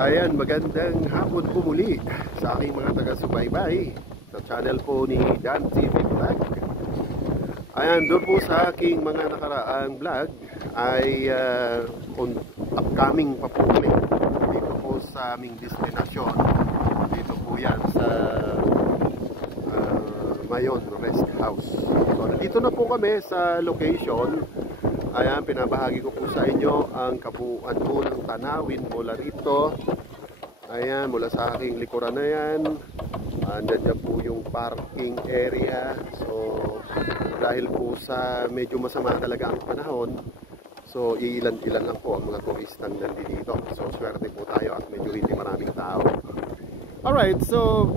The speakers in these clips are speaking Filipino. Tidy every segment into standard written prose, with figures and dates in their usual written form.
Ayan, magandang hapon po muli sa aking mga taga-subaybay sa channel po ni Dan TV Vlog. Ayan, doon po sa aking mga nakaraang vlog ay upcoming pa po ulit dito po sa aming destinasyon. Dito po yan sa Mayon Rest House. So, nandito na po kami sa location. Ayan, pinabahagi ko po sa inyo ang kabuuan po ng tanawin mula rito. Ayan, mula sa aking likuran na yan. Andyan po yung parking area. So, dahil po sa medyo masama talaga ang panahon, so iilan-ilan lang po ang mga turistang nandito. So, swerte po tayo at medyo hindi maraming tao. Alright, so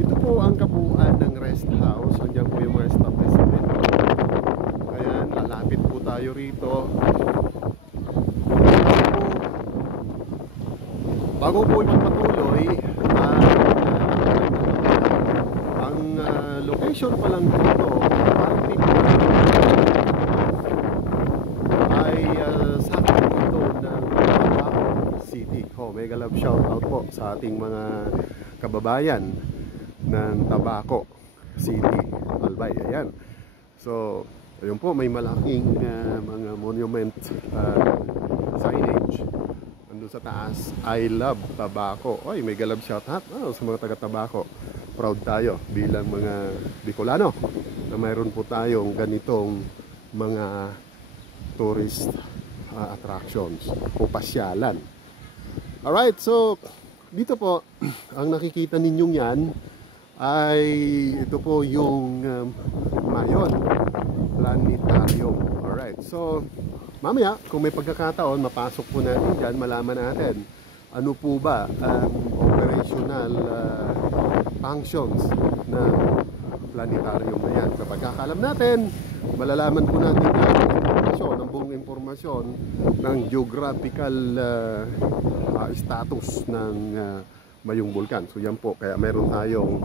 ito po ang kabuuan ng rest house. Andyan po yung mga establishment. Ayan, lalapit po tayo rito. Bago po magpatuloy, ang location pa lang dito, parking ay sa dito ng Tabaco City. Mega love shout out po sa ating mga kababayan ng Tabaco City, Albay. Ayan. So, ayun po, may malaking mga monument signage andun sa taas. I love Tabaco. Oy, may galab shout out sa mga taga Tabaco. Proud tayo bilang mga Bicolano na mayroon po tayong ganitong mga tourist attractions o pasyalan. Alright, so dito po ang nakikita ninyong yan ay ito po yung Mayon Planetarium. Alright, so mamaya kung may pagkakataon mapasok po natin dyan, malaman natin ano po ba ang operational functions ng planetarium na yan. Kapag kakalam natin, malalaman po natin ang buong impormasyon ng geographical status ng Mayong Bulkan. So yan po, kaya meron tayong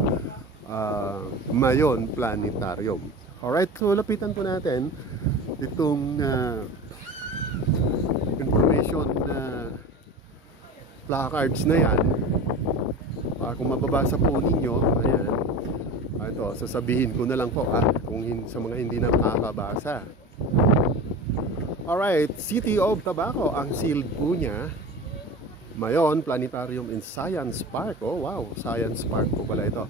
Mayon Planetarium. Alright, so lapitan po natin itong information placards na yan. Kung mababasa po ninyo, ayan, ito, sasabihin ko na lang po kung sa mga hindi nakakabasa. Alright, City of Tabaco, ang sealed po niya, Mayon Planetarium and Science Park. Oh wow, Science Park po pala ito.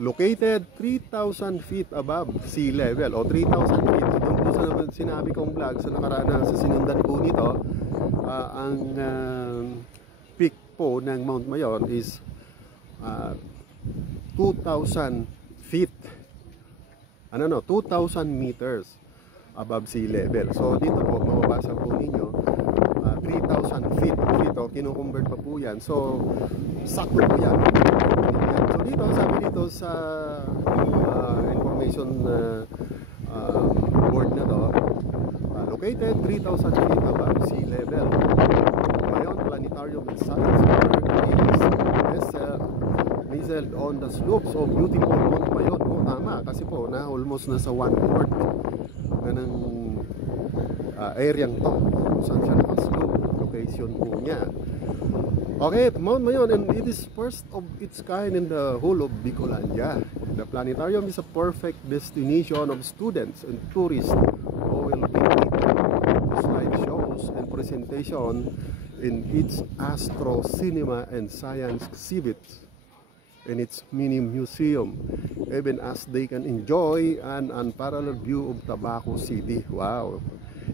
Located 3,000 feet above sea level o 3,000 feet. So, doon po sa sinabi kong vlog sa nakaraan sa sinundan po nito, ang peak po ng Mount Mayon is 2,000 feet. 2,000 meters above sea level. So dito po mababasa po ninyo 3,000 feet. Dito kino-convert pa po yan. So sakto po yan. So dito, sabi dito sa information board na to, located 3,000 feet above sea level, Mayon Planetarium and Science Park is nestled on the slopes of beautiful Mount Mayon. Tama, kasi po na almost nasa 1/4 na ng area to saan siya nakaslope. Location po niya. Okay, Mount Mayon, and it is first of its kind in the whole of Bicolandia. The planetarium is a perfect destination of students and tourists who will be slide shows and presentation in its astro, cinema, and science exhibits in its mini museum, even as they can enjoy an unparalleled view of Tabaco City. Wow!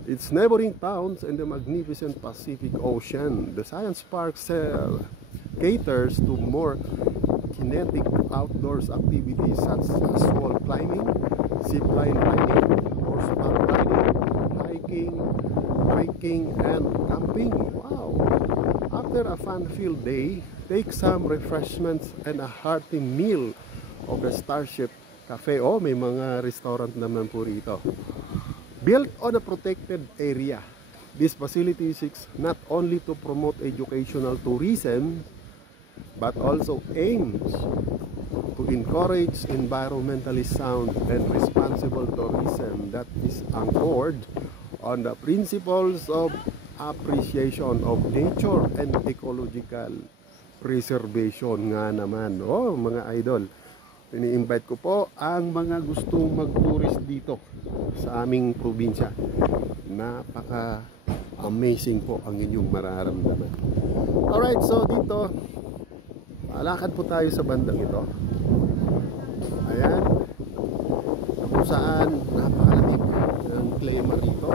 Its neighboring towns and the magnificent Pacific Ocean. The Science Park caters to more kinetic outdoors activities such as wall climbing, zip line riding, horseback riding, hiking, hiking, and camping. Wow! After a fun-filled day, take some refreshments and a hearty meal of the Starship Cafe. Oh, may mga restaurant naman po rito. Built on a protected area, this facility seeks not only to promote educational tourism, but also aims to encourage environmentally sound and responsible tourism that is anchored on the principles of appreciation of nature and ecological preservation nga naman. Oh, mga idol, ini-invite ko po ang mga gustong mag-tourist dito sa aming probinsya. Napaka-amazing po ang inyong mararamdaman. Alright, so dito, alakad po tayo sa bandang ito. Ayan, kung saan napakalamig ng klima rito.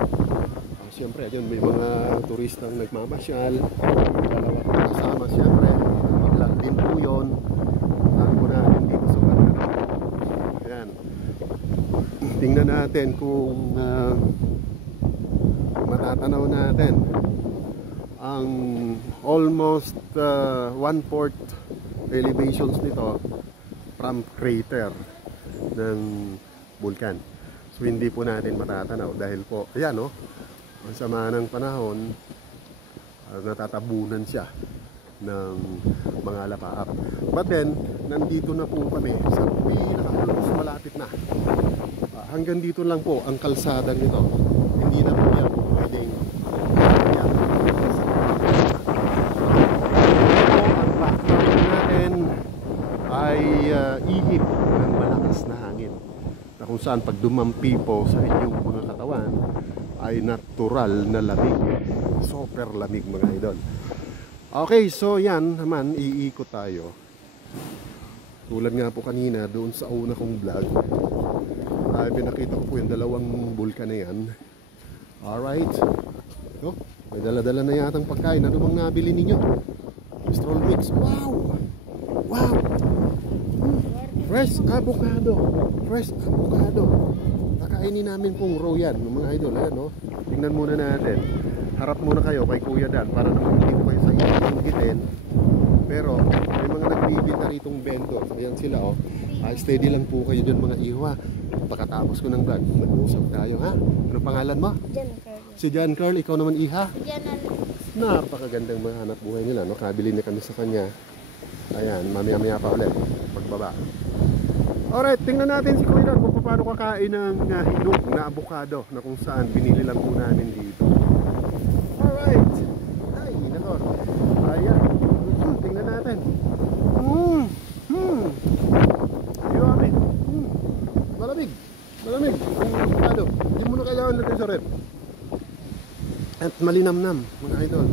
Siyempre, yun, may mga turistang nagmamasyal. Dalawa ko kasama, siyempre. Maglag din po yun. Saan po natin dito sa bandang ito. Ayan. Tingnan natin kung matatanaw natin ang almost 1/4 elevations nito from crater ng vulkan. So hindi po natin matatanaw dahil po, ayan no, ang sama ng panahon, natatabunan siya ng mga lapaap. But then, nandito na po kami sa pinakamalapos, malapit na. Hanggang dito lang po ang kalsada nito. Hindi na po yan pwedeng yan. Ang background natin ay ihip ng malakas na hangin, na kung saan pag dumampi po sa inyong mga katawan ay natural na lamig, super lamig mga idol. Okay, so yan naman, iikot tayo. Tulad nga po kanina doon sa una kong vlog, ay pinakita ko po yung dalawang bulkan na yan. Alright, so, may dala-dala na yatang pagkain. Ano bang nabili ninyo? Stroll mix. Wow! Wow! Fresh avocado. Fresh avocado. Kakainin namin pong raw yan, mga idol. Ayan, no? Tingnan muna natin. Harap muna kayo kay Kuya Dan para naman hindi po kayo sa ilang. Pero may mga nagbibita ritong vendor. Ayan sila, oh. Steady lang po kayo dun, mga iwa. Pagkatapos ko ng vlog, mag-uusap tayo, ha? Ano pangalan mo? John Carl. Si John Carl. Ikaw naman, iha? John Carl. Napakagandang mga hanap buhay nila, no? Kabili na kami sa kanya. Ayan, mamaya-maya pa ulit pagbaba. Alright, tingnan natin si Kuya Dan kung paano kakain ng hinog na avocado na kung saan binili lang po namin dito. Alright. Ay, nako. Ayan. Tingnan natin. Grabe. Malamig. Malamig. Avocado. Hindi mo na kailangan natin sa rep. At malinamnam, mga idol.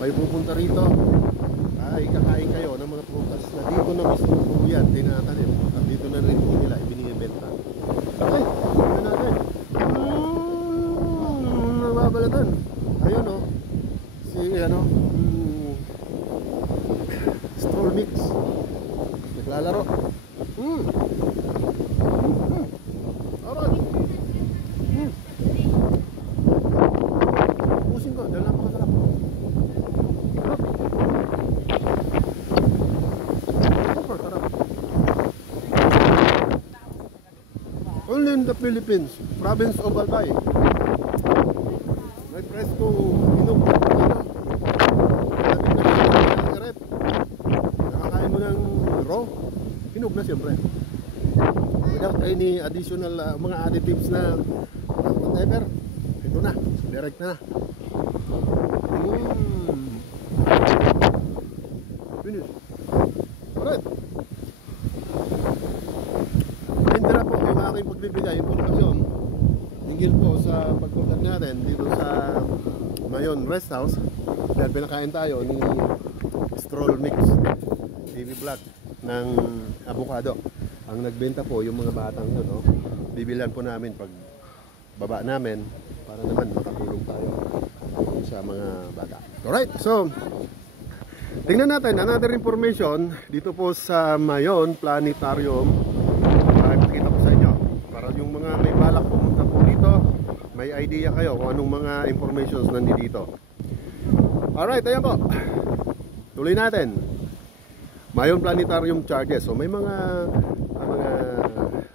Kayo pupunta rito, ay kakain kayo ng mga prutas na dito na mismo po yan tinatanim at dito na rin po nila ibinibenta. Okay, tingnan natin. Nababalatan. Ayun o, si ano, stroll mix, naglalaro. Alright. Pusin ko, dahil napakasarap. Only in the Philippines, province of Albay. May presko hinog. Lapit na rep. Nakakain mo ng raw. Hinog na siyempre. Without any additional mga additives na whatever. Ito na, direct na. Finish. Alright. Indra po yung aking pagbibigay impormasyon hinggil po sa pagpunta natin dito sa Mayon Rest House dahil pinakain tayo ni Stroll Mix TV Vlog ng avocado. Ang nagbenta po yung mga batang yun, no? Bibilan po namin pag baba namin para naman makatulong tayo sa mga bata. Alright, so tingnan natin another information dito po sa Mayon Planetarium. Pakita ko sa inyo para yung mga may balak pumunta po dito, may idea kayo kung anong mga informations nandito. Alright, ayan po. Tuloy natin. Mayon Planetarium charges. So may mga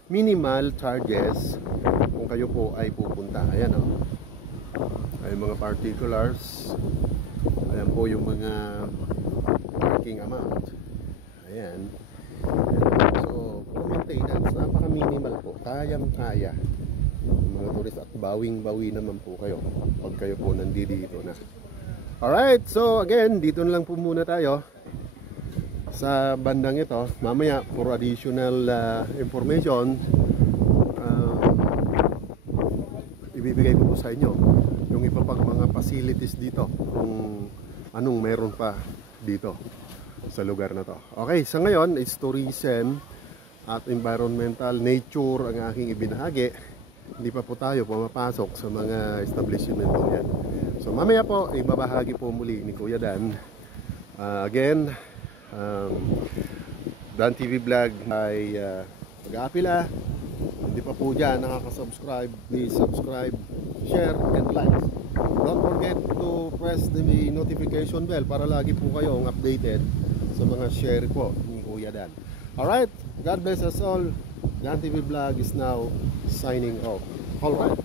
minimal charges kung kayo po ay pupunta. Ayan o. ay mga particulars. Ayan po yung mga parking amount. Ayan. So, for maintenance, napaka-minimal po. Kayang-kaya mga turist at bawing-bawi naman po kayo pag kayo po nandito na. Alright, so again, dito na lang po muna tayo sa bandang ito. Mamaya, for additional information, ibibigay ko po sa inyo yung iba pang mga facilities dito, kung anong meron pa dito sa lugar na to. Okay, sa ngayon is tourism at environmental nature ang aking ibinahagi. Hindi pa po tayo pumapasok sa mga establishment yan. So mamaya po ibabahagi po muli ni Kuya Dan. Again, Dan TV Vlog ay mag-aapila. Hindi pa po dyan nakaka-subscribe, please subscribe, share and like. Don't forget to press the notification bell para lagi po kayong updated sa mga share po ni Kuya Dan. Alright, God bless us all. Dan TV Vlog is now signing off. Alright.